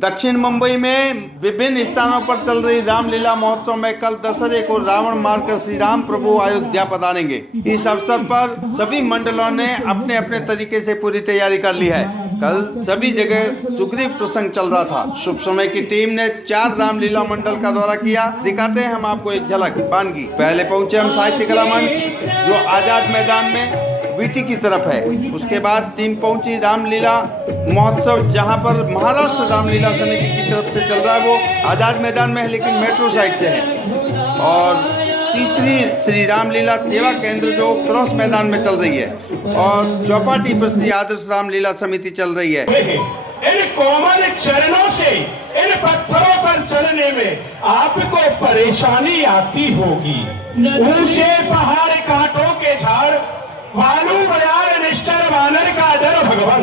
दक्षिण मुंबई में विभिन्न स्थानों पर चल रही रामलीला महोत्सव में कल दशहरे को रावण मारकर श्री राम प्रभु अयोध्या पधारेंगे। इस अवसर पर सभी मंडलों ने अपने अपने तरीके से पूरी तैयारी कर ली है। कल सभी जगह सुग्रीव प्रसंग चल रहा था। शुभ समय की टीम ने 4 रामलीला मंडल का दौरा किया। दिखाते हैं हम आपको एक झलक वानगी। पहले पहुंचे हम साहित्य कला मंच जो आजाद मैदान में वीटी की तरफ है। उसके बाद टीम पहुंची रामलीला महोत्सव जहां पर महाराष्ट्र रामलीला समिति की तरफ से चल रहा है, वो आजाद मैदान में है लेकिन मेट्रो साइड से है। और तीसरी श्री रामलीला सेवा केंद्र जो क्रॉस मैदान में चल रही है और चौपाटी पर श्री आदर्श रामलीला समिति चल रही है। इन कोमल चरणों से इन पत्थरों पर चलने में आपको परेशानी आती होगी। ऊंचे पहाड़ कांटों के झाड़ वालू बयार निश्चर वानर का डर भगवान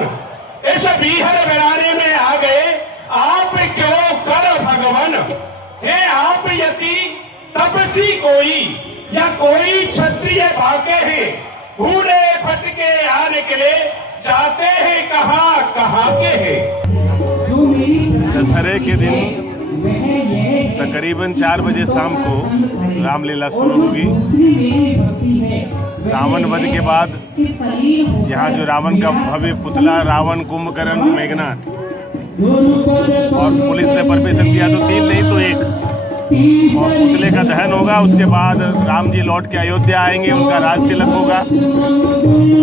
इस बीहर बयाने में आ गए आप क्यों कर भगवान है आप यति तपसी कोई या कोई क्षत्रिय भागे हैं भूले फटके आ निकले जाते हैं कहाँ के हैं। दशहरे के दिन तकरीबन 4 बजे शाम को रामलीला शुरू होगी। रावण वध के बाद यहाँ जो रावण का भव्य पुतला रावण कुंभकर्ण मेघनाथ और पुलिस ने परमिशन दिया तो 3 नहीं तो 1 और पुतले का दहन होगा। उसके बाद राम जी लौट के अयोध्या आएंगे, उनका राज तिलक होगा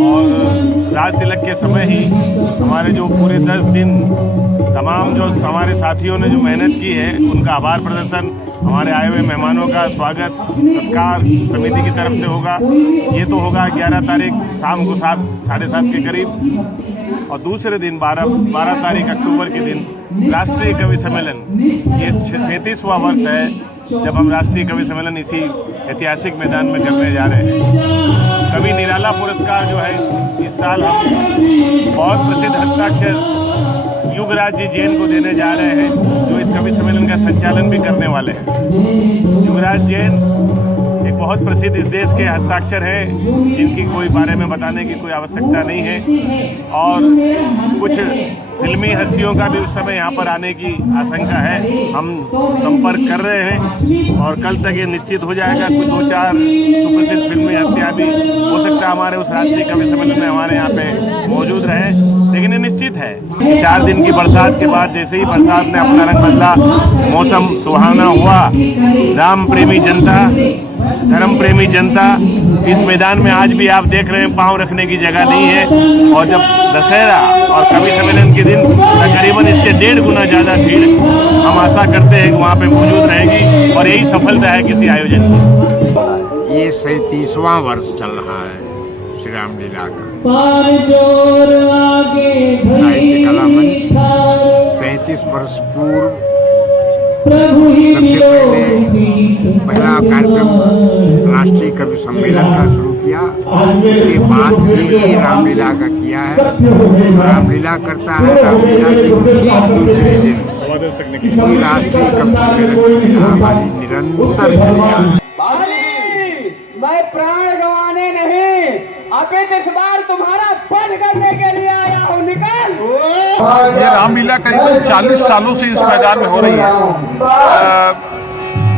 और राज तिलक के समय ही हमारे जो पूरे 10 दिन तमाम जो हमारे साथियों ने जो मेहनत की है उनका आभार प्रदर्शन, हमारे आए हुए मेहमानों का स्वागत सत्कार समिति की तरफ से होगा। ये तो होगा 11 तारीख शाम को 7 साढ़े 7 के करीब। और दूसरे दिन 12 तारीख अक्टूबर के दिन राष्ट्रीय कवि सम्मेलन। ये 37वां वर्ष है जब हम राष्ट्रीय कवि सम्मेलन इसी ऐतिहासिक मैदान में करने जा रहे हैं। कवि निराला पुरस्कार जो है इस साल हम बहुत प्रसिद्ध हस्ताक्षर युगराज जी जैन को देने जा रहे हैं जो इस कवि सम्मेलन का संचालन भी करने वाले हैं। युगराज जैन एक बहुत प्रसिद्ध इस देश के हस्ताक्षर हैं जिनकी कोई बारे में बताने की कोई आवश्यकता नहीं है और कुछ फिल्मी हस्तियों का भी उस समय यहाँ पर आने की आशंका है। हम संपर्क कर रहे हैं और कल तक ये निश्चित हो जाएगा। कुछ 2-4 सुप्रसिद्ध फिल्मी हस्तियाँ भी हो सकता है हमारे उस राष्ट्रीय कवि सम्मेलन में हमारे यहाँ पे मौजूद रहे, लेकिन ये निश्चित है। 4 दिन की बरसात के बाद जैसे ही बरसात ने अपना रंग बदला, मौसम सुहाना हुआ, राम प्रेमी जनता, धर्म प्रेमी जनता इस मैदान में आज भी आप देख रहे हैं पांव रखने की जगह नहीं है। और जब दशहरा और कवि सम्मेलन के दिन तकरीबन इससे 1.5 गुना ज़्यादा भीड़ हम आशा करते हैं कि वहाँ पे मौजूद रहेगी और यही सफलता है किसी आयोजन की। ये 37वां वर्ष चल रहा है श्री रामलीला का। साहित्य कला मंच 37 वर्ष पूर्व सबसे पहला कार्यक्रम राष्ट्रीय कवि सम्मेलन का शुरू किया। उसके बाद से ही रामलीला का किया है। रामलीला करता है। रामलीला के दूसरे दिन राष्ट्रीय कवि सम्मेलन हमारी निरंतर क्रिया। मैं प्राण गंवाने नहीं, अपित इस बार तुम्हारा वध करने के लिए आया हूँ। निकल। ये रामलीला करीब 40 सालों से इस मैदान में हो रही है।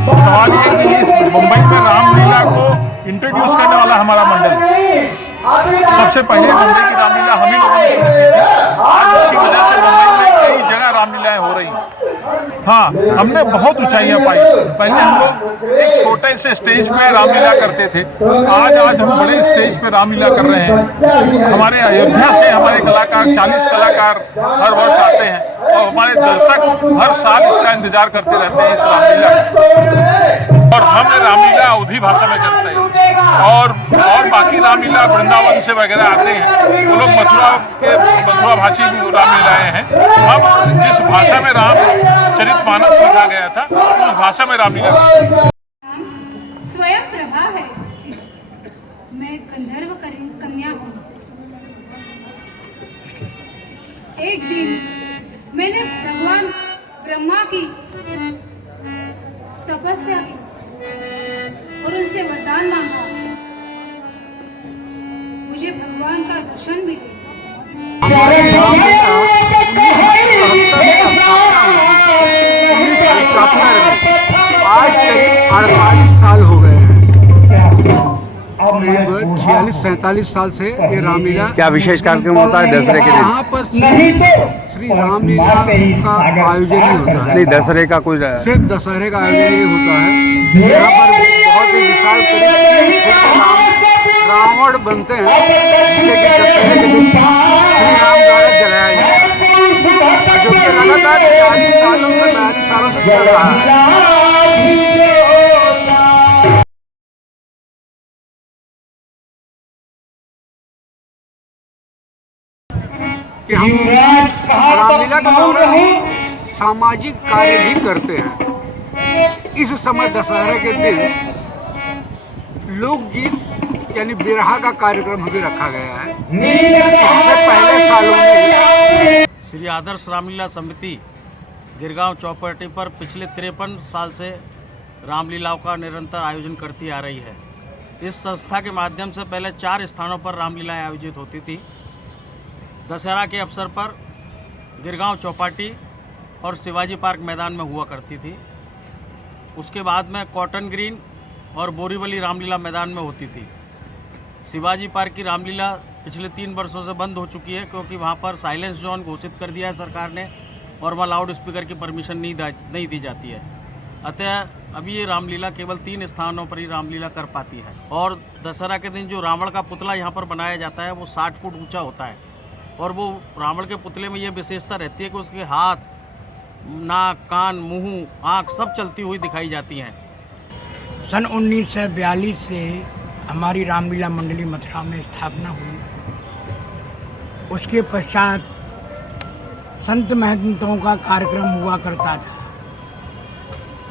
सवाल ये कि इस मुंबई में रामलीला को इंट्रोड्यूस करने वाला हमारा मंडल सबसे पहले मुंबई की रामलीला हम ही लोगों ने शुरू की थी। आज उसकी वजह से मुंबई में कई जगह रामलीलाएं हो रही हैं। हाँ, हमने बहुत ऊंचाइयां पाई। पहले हम लोग एक छोटे से स्टेज पे रामलीला करते थे, आज हम बड़े स्टेज पे रामलीला कर रहे हैं। हमारे अयोध्या से हमारे कलाकार 40 कलाकार हर वर्ष आते हैं और हमारे दर्शक हर साल इसका इंतजार करते रहते हैं इस रामलीला का। और हम रामलीला अवधी भाषा में करते हैं और बाकी रामलीला वृंदावन से वगैरह आते हैं। वो लोग मथुरा भाषी भी रामलीलाएं हैं। हम जिस भाषा में रामचरितमानस लिखा गया था उस भाषा में रामलीला स्वयं प्रभा है। मैं गंधर्व कन्या हूँ। एक दिन मैंने भगवान ब्रह्मा की तपस्या की और उनसे वरदान मांगा। मुझे भगवान का दर्शन मिले। 42-47 साल से ये रामलीला क्या विशेष कार्यक्रम होता है दशहरे के दिन? यहाँ पर श्री रामलीला का आयोजन ही होता है। नहीं, दशहरे का कोई सिर्फ दशहरे का आयोजन ही होता है। यहाँ पर बहुत ही विशाल करीब 30 फुट रावण बनते हैं, जिसे कि दशहरे के दिन श्री राम द्वारा जलाया जाता है, जो कि लगातार 42 सालों से चल रहा है। कि हम रामलीला के दौरान सामाजिक कार्य भी करते हैं। इस समय दशहरे के दिन लोकगीत यानी बिरहा का कार्यक्रम भी रखा गया है। इससे पहले सालों में श्री आदर्श रामलीला समिति गिरगांव चौपाटी पर पिछले 53 साल से रामलीलाओं का निरंतर आयोजन करती आ रही है। इस संस्था के माध्यम से पहले 4 स्थानों पर रामलीलाएं आयोजित होती थी। दशहरा के अवसर पर गिरगांव चौपाटी और शिवाजी पार्क मैदान में हुआ करती थी। उसके बाद में कॉटन ग्रीन और बोरीवली रामलीला मैदान में होती थी। शिवाजी पार्क की रामलीला पिछले 3 वर्षों से बंद हो चुकी है, क्योंकि वहाँ पर साइलेंस जोन घोषित कर दिया है सरकार ने और वहाँ लाउड स्पीकर की परमिशन नहीं दी जाती है। अतः अभी ये रामलीला केवल 3 स्थानों पर ही रामलीला कर पाती है। और दशहरा के दिन जो रावण का पुतला यहाँ पर बनाया जाता है वो 60 फुट ऊंचा होता है, और वो रावण के पुतले में ये विशेषता रहती है कि उसके हाथ, नाक, कान, मुंह, आँख सब चलती हुई दिखाई जाती हैं। सन 1942 से हमारी रामलीला मंडली मथुरा में स्थापना हुई। उसके पश्चात संत महंतों का कार्यक्रम हुआ करता था।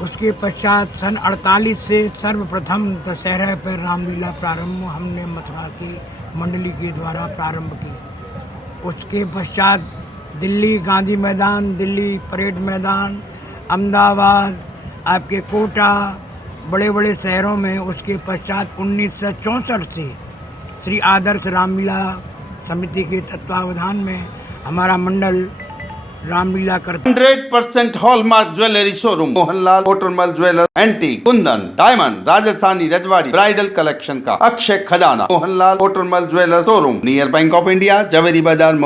उसके पश्चात सन 48 से सर्वप्रथम दशहरा पर रामलीला प्रारंभ हमने मथुरा की मंडली के द्वारा प्रारंभ की। उसके पश्चात दिल्ली गांधी मैदान, दिल्ली परेड मैदान, अहमदाबाद, आपके कोटा, बड़े बड़े शहरों में। उसके पश्चात 1964 से श्री आदर्श रामलीला समिति के तत्वावधान में हमारा मंडल रामलीला करता। 100% hallmark jewellery showroom Mohanlal Hotalmal jeweller, antique, kundan, diamond, Rajasthani, Rajwadi, bridal collection का अक्षय खजाना Mohanlal Hotalmal jeweller showroom, near bank of India, Zaveri बाजार।